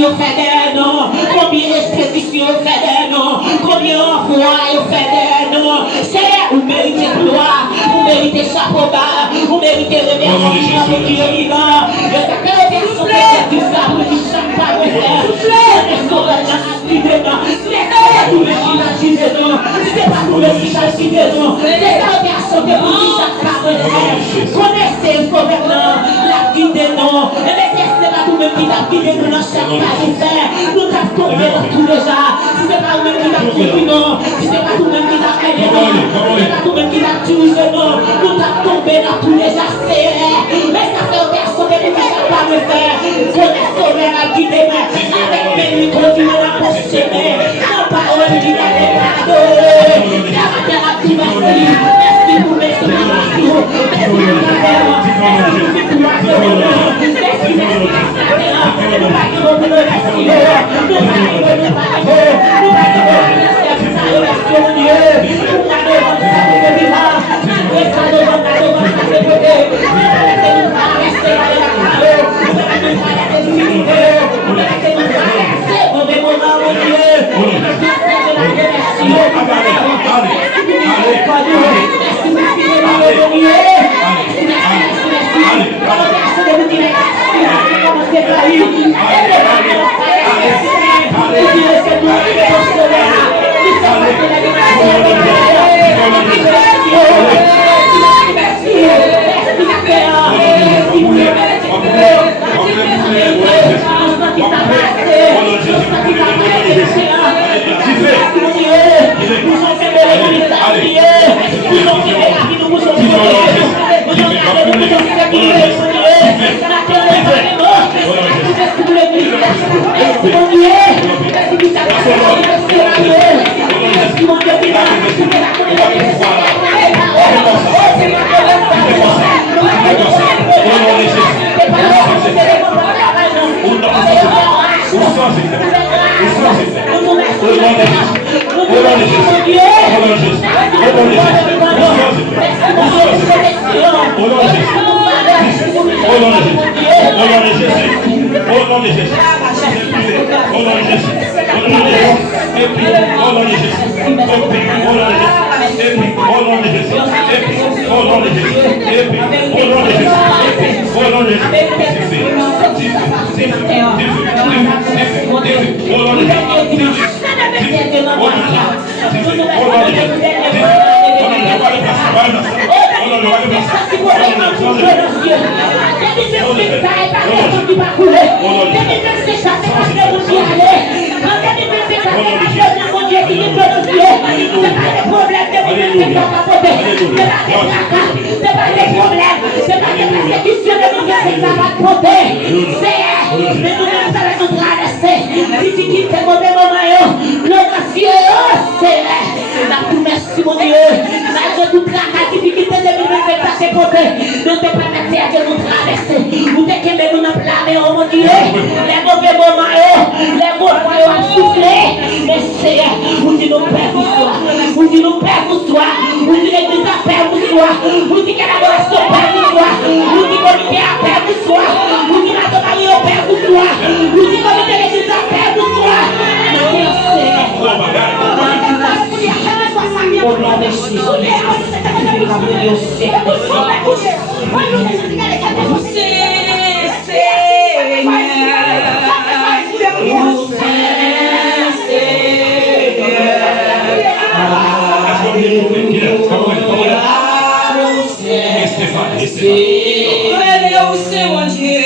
maladie au fait des noms, combien d'expéditions au fait des noms, combien d'emplois au fait des noms. Seigneur, vous méritez gloire, vous méritez chapeau bas, vous méritez remerciement pour Dieu vivant. Je sais que les personnes qui disent ça, vous dites chaque fois de faire. C'est pas tout le qui c'est pas tout le qui c'est ça personne que vous dites chaque fois de faire. Connaissez le gouvernement, la vie des noms, et les tests n'est pas tout le qui t'a guidé nous dans chaque pas de faire. Nous t'avons tombé dans tous les gens. Si c'est pas le même qui t'a guidé non, si c'est pas tout le même qui t'a aidé non, si c'est pas tout le même qui t'a tué non, nous t'avons tombé dans tous les gens. Mais ça fait personne que vous dites pas de faire. Connaissez la vie des mains, avec mes continuez à posséder. Non pas on dit la déclaration. Merci pour mes souvenirs. Merci pour la terre. Merci pour la terre. Merci pour Você,